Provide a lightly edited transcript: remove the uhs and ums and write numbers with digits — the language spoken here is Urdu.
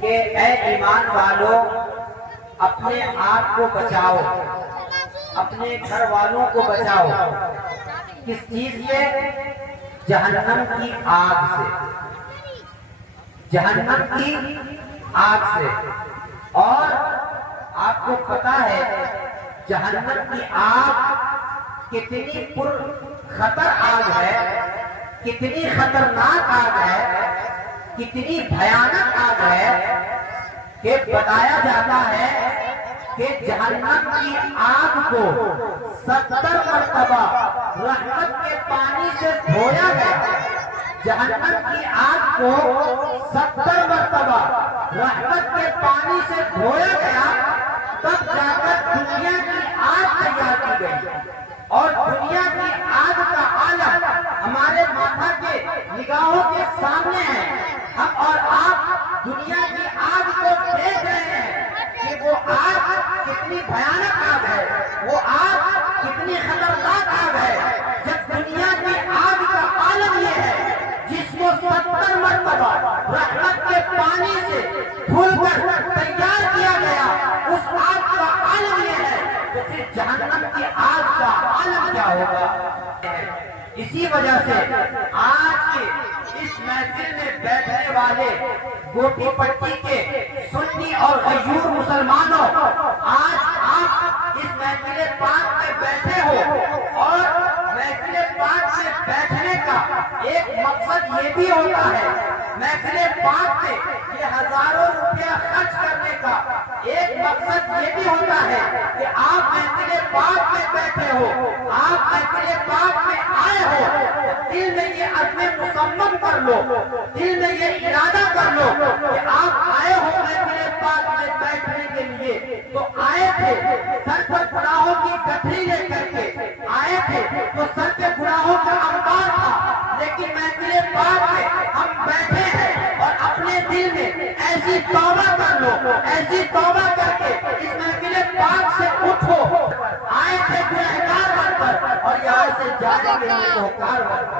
کہ اے ایمان والو اپنے آپ کو بچاؤ، اپنے گھر والوں کو بچاؤ۔ کس چیز سے؟ جہنم کی آگ سے، جہنم کی آگ سے۔ اور آپ کو پتا ہے جہنم کی آگ کتنی پر خطر آگ ہے، کتنی خطرناک آگ ہے، کتنی بھیانک آگ ہے کہ بتایا جاتا ہے کہ جہنم کی آگ کو 70 مرتبہ رحمت کے پانی سے دھویا گیا۔ جہنم کی آگ کو 70 مرتبہ رحمت کے پانی سے دھویا گیا، تب جا کر دنیا کی آگ تیار کی گئی۔ اور دنیا کی آگ کا عالم ہمارے ماتھا کے نگاہوں کے سامنے ہے۔ ہم اور آپ دنیا کی آگ کو دیکھ رہے ہیں کہ وہ آگ کتنی بھیانک آگ ہے، وہ آگ کتنی خطرناک آگ ہے۔ جب دنیا کی آگ کا عالم یہ ہے جس کو 70 مرتبہ رحمت کے پانی سے دھل کر تیار کیا گیا، اس آگ کا عالم یہ ہے، تو پھر جہنم کی آگ کا عالم کیا ہوگا؟ اسی وجہ سے آج کے اس محفل میں بیٹھنے والے گوٹی پٹی کے سنی اور غیور مسلمانوں، آج آپ اس محفل پاک میں بیٹھے ہو، اور محفل پاک میں بیٹھنے کا ایک مقصد یہ بھی ہوتا ہے، محفل پاک میں یہ ہزاروں روپیہ خرچ کرنے کا ایک مقصد یہ بھی ہوتا ہے کہ آپ محفل پاک میں بیٹھے ہو، آپ محفل پاک میں آئے ہو، دل میں یہ عزم مصمم کر لو، دل میں یہ ارادہ کر لو کہ آپ آئے ہو محفل پاک میں بیٹھنے کے لیے، تو آئے تھے سر پر گناہوں کی گٹھری لے کر کے آئے تھے، تو سر پہ گناہوں کا انبار تھا، لیکن محفل پاک میں ہم بیٹھے ہیں، اور اپنے دل میں ایسی توبہ کر لو، ایسی توبہ کر کے اس محفل پاک سے اٹھو، آئے تھے گنہگار بن کر اور یہاں سے جانے کے لیے ہوکار بن کر۔